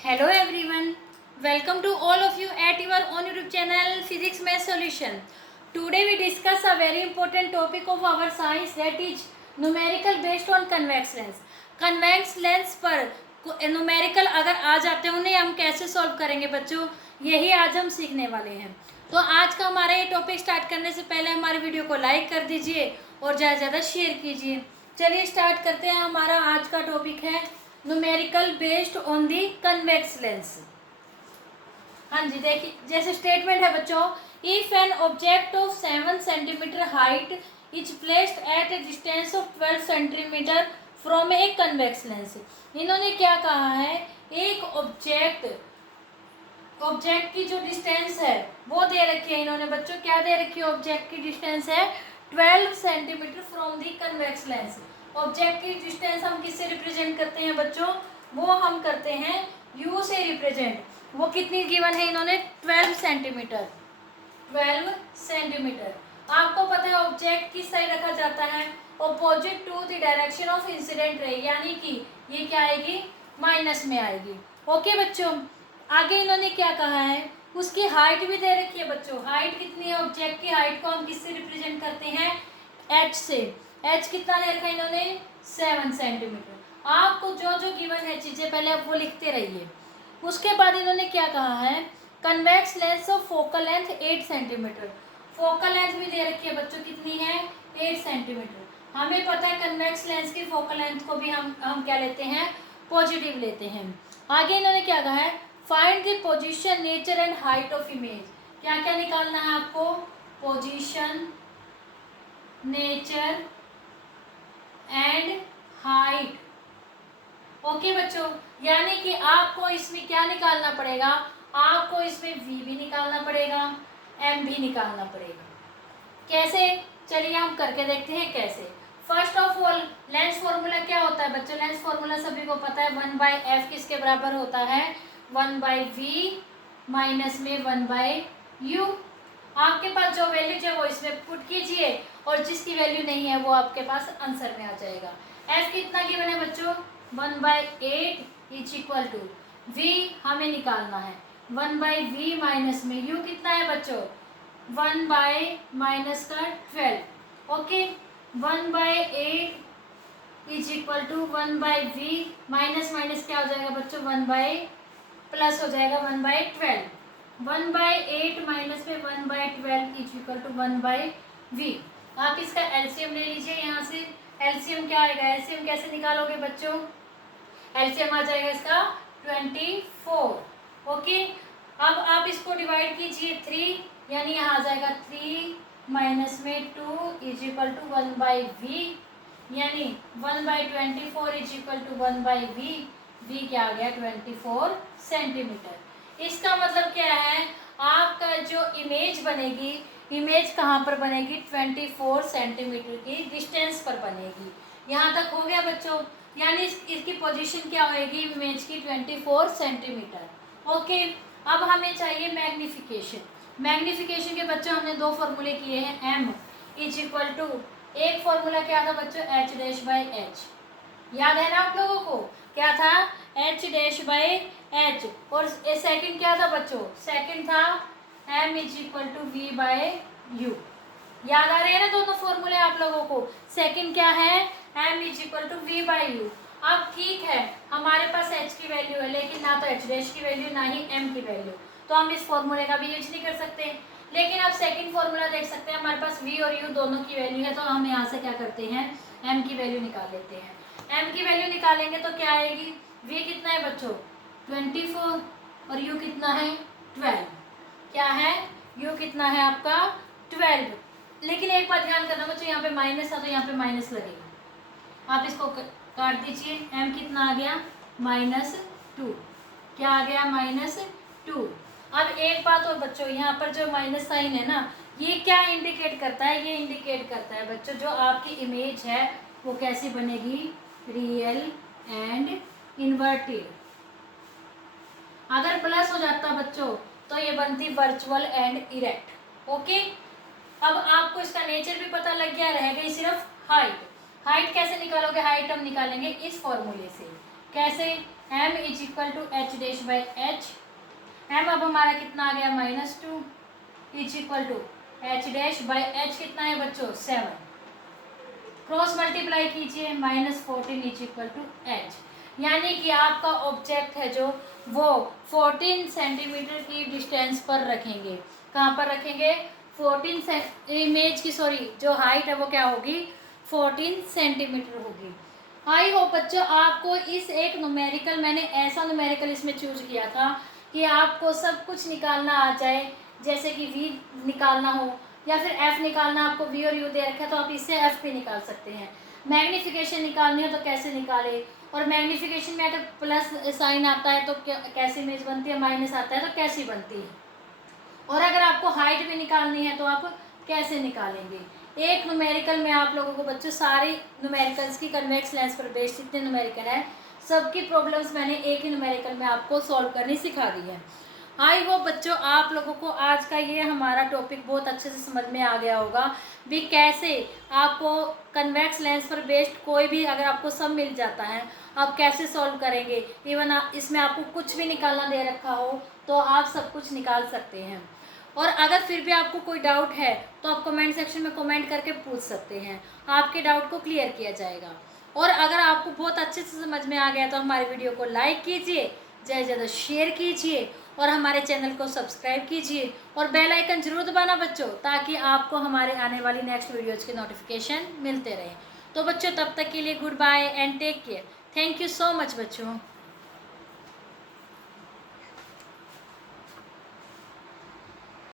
Hello everyone, welcome to all of you at your own YouTube channel Physics Math Solution. Today we discuss a very important topic of our science, that is numerical based on convex lens. Convex lens पर numerical अगर आ जाते हैं उन्हें हम कैसे solve करेंगे बच्चों, यही आज हम सीखने वाले हैं। तो आज का हमारा ये टॉपिक स्टार्ट करने से पहले हमारे वीडियो को लाइक कर दीजिए और ज़्यादा से ज़्यादा शेयर कीजिए। चलिए स्टार्ट करते हैं। हमारा आज का टॉपिक है numerical based on the convex lens. हाँ जी, देखिए जैसे स्टेटमेंट है बच्चों, if an object of 7 centimetre height is placed at A distance of 12 centimetre from a convex lens. इन्होंने क्या कहा है, एक ऑब्जेक्ट की जो डिस्टेंस है वो दे रखी है इन्होंने बच्चों। क्या दे रखी है, ऑब्जेक्ट की डिस्टेंस है 12 centimetre from the convex lens. Object की डिस्टेंस हम किससे रिप्रेजेंट करते हैं बच्चों, वो हम करते हैं u से रिप्रेजेंट। वो कितनी गिवन है इन्होंने, 12 सेंटीमीटर। 12 सेंटीमीटर। आपको पता है ऑब्जेक्ट किस साइड रखा जाता है, opposite to the direction of incident ray, यानी कि ये क्या आएगी, माइनस में आएगी। ओके बच्चों, आगे इन्होंने क्या कहा है, उसकी हाइट भी दे रखी है बच्चों। हाइट कितनी है, ऑब्जेक्ट की हाइट को हम किससे रिप्रेजेंट करते हैं, h से। h कितना दे रखा है इन्होंने, 7 सेंटीमीटर। आपको जो जो गिवन है चीज़ें पहले आप वो लिखते रहिए। उसके बाद इन्होंने क्या कहा है, convex lens of focal length 8 centimetre. Focal length भी दे रखी है बच्चों, कितनी है, 8 सेंटीमीटर। हमें पता है कन्वेक्स लेंस की फोकल लेंथ को भी हम क्या लेते हैं, पॉजिटिव लेते हैं। आगे इन्होंने क्या कहा है, find the position, nature and height of image. क्या क्या निकालना है आपको, position, nature and height. Okay बच्चों, यानी कि आपको इसमें क्या निकालना पड़ेगा, आपको इसमें v भी निकालना पड़ेगा, m भी निकालना पड़ेगा। कैसे, चलिए हम करके देखते हैं कैसे। First of all lens formula क्या होता है बच्चों, लेंस फॉर्मूला सभी को पता है, 1/f किसके बराबर होता है, 1/v माइनस में 1/u। आपके पास जो वैल्यू है वो इसमें पुट कीजिए और जिसकी वैल्यू नहीं है वो आपके पास आंसर में आ जाएगा। f कितना गिवन है बच्चों, 1/8 इज इक्वल टू v हमें निकालना है 1/v माइनस में u कितना है बच्चों, 1 बाई माइनस का 12। Okay, 1/8 is equal to 1/v minus minus क्या हो जाएगा बच्चों, 1 बाई प्लस हो जाएगा 1/12। 1/8 माइनस में 1/12 इज इक्वल टू 1/v। आप इसका एलसीएम ले लीजिए। यहाँ से एलसीएम क्या आएगा, एलसीएम कैसे निकालोगे बच्चों, एलसीएम आ जाएगा इसका 24। ओके, अब आप इसको डिवाइड कीजिए 3, यानी यहाँ आ जाएगा 3 माइनस में 2 इज इक्वल टू 1/v, यानी 1/24 is equal to 1/v। v क्या आ गया, 24 सेंटीमीटर। इसका मतलब क्या है, आपका जो इमेज बनेगी, इमेज कहाँ पर बनेगी, 24 सेंटीमीटर की डिस्टेंस पर बनेगी। यहाँ तक हो गया बच्चों, यानी इसकी पोजीशन क्या होएगी इमेज की, 24 सेंटीमीटर। ओके, अब हमें चाहिए मैग्निफिकेशन। मैग्निफिकेशन के बच्चों हमने दो फॉर्मूले किए हैं, m इज इक्वल टू, एक फॉर्मूला क्या था बच्चों, h डैश बाई h, याद है ना आप लोगों को, क्या था, h डैश बाई h। और सेकंड क्या था बच्चों, सेकंड था m is equal to v by u। याद आ रहे हैं ना दोनों फॉर्मूले आप लोगों को। सेकंड क्या है, m is equal to v by u। अब ठीक है, हमारे पास h की वैल्यू है लेकिन ना तो h डैश की वैल्यू ना ही m की वैल्यू, तो हम इस फॉर्मूले का भी यूज नहीं कर सकते। लेकिन आप सेकंड फॉर्मूला देख सकते हैं, हमारे पास v और u दोनों की वैल्यू है, तो हम यहाँ से क्या करते हैं, m की वैल्यू निकाल लेते हैं। m की वैल्यू निकालेंगे तो क्या आएगी, v कितना है बच्चों, 24 और u कितना है, 12। क्या है, u कितना है आपका 12। लेकिन एक बात ध्यान करना बच्चों, यहाँ पे माइनस था तो यहाँ पे माइनस लगेगा। आप इसको काट दीजिए, m कितना आ गया, -2। क्या आ गया, -2। अब एक बात और बच्चों, यहाँ पर जो माइनस साइन है ना, ये क्या इंडिकेट करता है, ये इंडिकेट करता है बच्चों जो आपकी इमेज है वो कैसी बनेगी, रियल एंड इन्वर्टेड। अगर प्लस हो जाता बच्चों तो ये बनती वर्चुअल एंड इरेक्ट। ओके, अब आपको इसका नेचर भी पता लग गया, रह गई सिर्फ हाइट। हाइट कैसे निकालोगे, हाइट हम निकालेंगे इस फॉर्मूले से। कैसे, m is equal to H dash by H, m अब हमारा कितना आ गया -2 is equal to H dash by H कितना है बच्चों 7, क्रॉस मल्टीप्लाई कीजिए -14 इज इक्वल टू एच, यानी कि आपका ऑब्जेक्ट है जो वो 14 सेंटीमीटर की डिस्टेंस पर रखेंगे। कहाँ पर रखेंगे, 14 इमेज की सॉरी जो हाइट है वो क्या होगी 14 सेंटीमीटर होगी। आई होप बच्चों आपको इस एक न्यूमेरिकल, मैंने ऐसा न्यूमेरिकल इसमें चूज किया था कि आपको सब कुछ निकालना आ जाए, जैसे कि वी निकालना हो या फिर एफ निकालना, आपको वी और यू दे रखा है तो आप इससे एफ भी निकाल सकते हैं। मैग्नीफिकेशन निकालनी हो तो कैसे निकाले, और मैग्नीफिकेशन में अगर प्लस साइन आता है तो कैसी इमेज बनती है, माइनस आता है तो कैसी बनती है, और अगर आपको हाइट भी निकालनी है तो आप कैसे निकालेंगे। एक न्यूमेरिकल में आप लोगों को बच्चों सारी न्यूमेरिकल्स की कन्वेक्स लेंस पर बेस्ड जितने न्यूमेरिकल है सबकी प्रॉब्लम्स मैंने एक ही न्यूमेरिकल में आपको सॉल्व करनी सिखा दी है। आई होप बच्चों आप लोगों को आज का ये हमारा टॉपिक बहुत अच्छे से समझ में आ गया होगा भी कैसे आपको कन्वेक्स लेंस पर बेस्ड कोई भी अगर आपको सब मिल जाता है आप कैसे सॉल्व करेंगे। इवन इसमें आपको कुछ भी निकालना दे रखा हो तो आप सब कुछ निकाल सकते हैं। और अगर फिर भी आपको कोई डाउट है तो आप कमेंट सेक्शन में कमेंट करके पूछ सकते हैं, आपके डाउट को क्लियर किया जाएगा। और अगर आपको बहुत अच्छे से समझ में आ गया तो हमारे वीडियो को लाइक कीजिए, ज़्यादा शेयर कीजिए और हमारे चैनल को सब्सक्राइब कीजिए और बेल आइकन जरूर दबाना बच्चों, ताकि आपको हमारे आने वाली नेक्स्ट वीडियोज़ के नोटिफिकेशन मिलते रहे। तो बच्चों तब तक के लिए good bye and take care. Thank you so much बच्चों।